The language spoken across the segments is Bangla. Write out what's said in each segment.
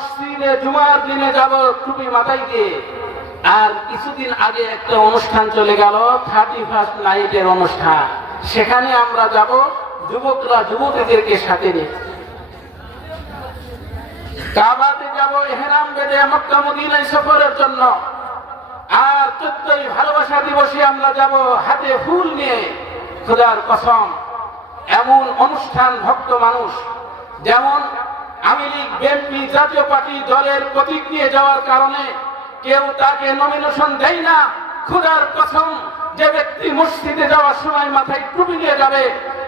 মসজিদে জুমার দিনে যাব টুপি মাথায় দিয়ে। আর কিছুদিন আগে একটা অনুষ্ঠান চলে গেল, থার্টি ফার্স্ট নাইটের অনুষ্ঠান। সেখানে আমরা যাব, যুবকরা যুবতীদেরকে সাথে নিয়ে। কাবাতে যাব এহরাম বেঁধে মক্কা মদিনায় সফরের জন্য। আর চোদ্দই ভালোবাসা দিবসে আমরা যাব হাতে ফুল নিয়ে, খোদার কসম। এমন অনুষ্ঠান ভক্ত মানুষ, যেমন আমি লীগ বিএনপি জাতীয় পার্টি দলের প্রতীক নিয়ে যাওয়ার কারণে কেউ তাকে নমিনেশন দেয় না। খোদার কসম, যে ব্যক্তি মসজিদে যাওয়ার সময় মাথায় টুপি নিয়ে যাবে,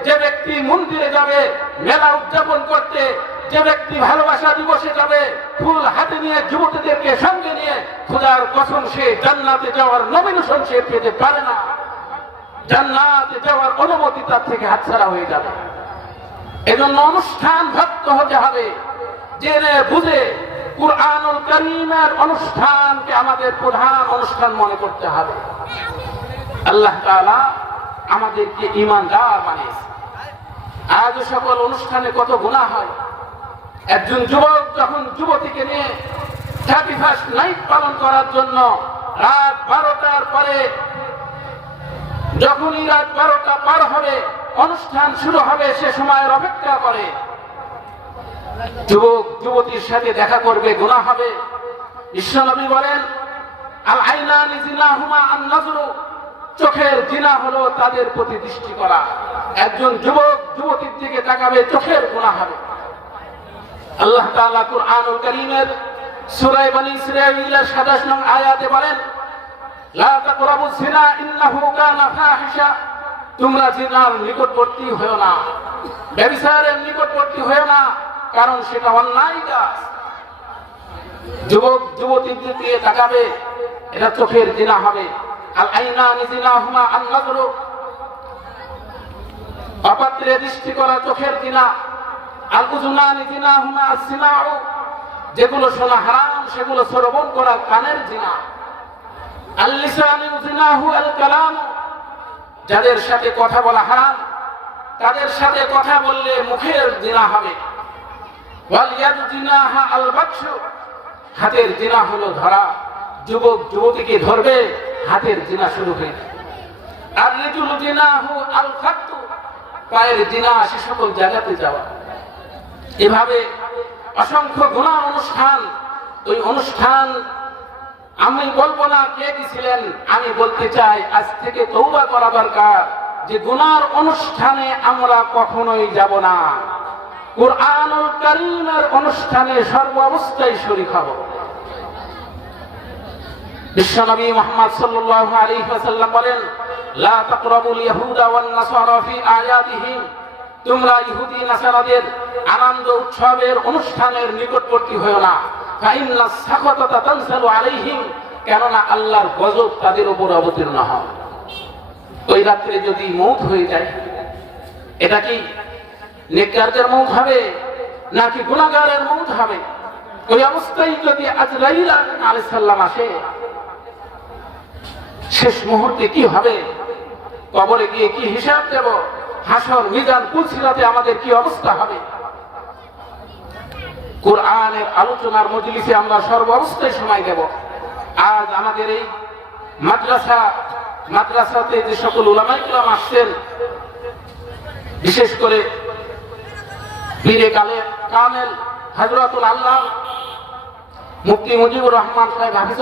যে ব্যক্তি মন্দিরে যাবে, মেলা উদযাপন করতে, যে ব্যক্তি ভালোবাসা দিবসে যাবে, ফুল হাতে নিয়ে যুবতীদেরকে সঙ্গে নিয়ে, খোদার কসম, সে জান্নাতে যাওয়ার নমিনেশন সে পেতে পারে না। জান্নাতে যাওয়ার অনুমতি তার থেকে হাতছাড়া হয়ে যাবে। এজন্য অনুষ্ঠান ভক্ত হতে হবে। জেনে বুঝে কুরআনুল করিমের অনুষ্ঠানকে আমাদের প্রধান অনুষ্ঠান মনে করতে হবে। আল্লাহ তাআলা আমাদেরকে ইমানদার বানিয়েছে। আজ সকল অনুষ্ঠানে কত গুণা হয়। একজন যুবক যখন যুবতীকে নিয়ে থার্টি ফার্স্ট নাইট পালন করার জন্য রাত বারোটার পরে যখনই রাত বারোটা পার হবে, অনুষ্ঠান শুরু হবে সে সময়ের অপেক্ষা করে যুবক, যুবতীর সাথে দেখা করবে গুণা হবে। বিশ্বনবী বলেন, আল জিনা হুমা চোখের জিনা হলো তাদের প্রতি দৃষ্টি করা। একজন যুবক, যুবতীর দিকে তাকাবে, চোখের গুণা হবে। আল্লাহ তাআলা কুরআনুল কারীমের সূরা বনী ইসরাঈলের 27 নং আয়াতে বলেন, লা তোমরা জিনার নিকটবর্তী হয়েও না। ব্যভিচারের নিকটবর্তী হয়েও না। কারণ সেটা অন্যায় কাজ যুবক যুবতীর দিয়ে তাকাবে, এটা চোখের জিনা হবে। আল আইনা নিজিনা হুমা নজরু অপাত্রে দৃষ্টি করা চোখের জিনা। আল উজুনানি জিনা হুমা আসিনাউ যেগুলো শোনা হারাম, সেগুলো শ্রবণ করা কানের জিনা। আল লিসানি জিনাহু আল কালাম। যাদের সাথে কথা বলা হারাম, তাদের সাথে কথা বললে মুখের জিনা হবে। হাতের জিনা হলো ধরা। যুবক যুবতীকে ধরবে, হাতের জিনা শুরু হয়ে। আর রিজুল জিনাহু আল খাত্তু পায়ের জিনা সে সকল জায়গাতে যাওয়া। এভাবে অসংখ্য গুণা অনুষ্ঠান। ওই অনুষ্ঠান আমি বলব না কে দিছিলেন, আমি বলতে চাই আজ থেকে তৌবা করা দরকার যে গুনার অনুষ্ঠানে আমরা কখনোই যাব না। কোরআনুল করিমের অনুষ্ঠানে সর্ব অবস্থায় শরীক হব। বিশ্বনবী মোহাম্মদ সাল্লাল্লাহু আলাইহি ওয়াসাল্লাম বলেন, লা তাকরাবুল ওয়ান নাসারা ফি আয়াতিহিম। তোমরা ইহুদি, নাসারাদের আনন্দ উৎসবের অনুষ্ঠানের নিকটবর্তী হয়েও না। তানসালু আলাইহিম, কেননা আল্লাহর গজব তাদের উপর অবতীর্ণ হয়। ওই রাত্রে যদি মৌত হয়ে যায়, এটা কি নেককারদের মৌত হবে নাকি গুণাগারের মৌত হবে? ওই অবস্থায় যদি আজরাইল আলাইহিস আসে, শেষ মুহূর্তে কি হবে? কবরে গিয়ে কি হিসাব দেব? হাসর, মিজান কুলসিরাতে আমাদের কি অবস্থা হবে? কোরআনের আলোচনার মজলিসে আমরা সর্ব অবস্থায় সময় দেব। আজ আমাদের এই মাদ্রাসা, মাদ্রাসাতে যে সকল উলামাইকরাম আসছেন, বিশেষ করে বীরে কালে কামেল হজরতুল আল্লাহ মুফতি মুজিবুর রহমান সাহেব হাফিজ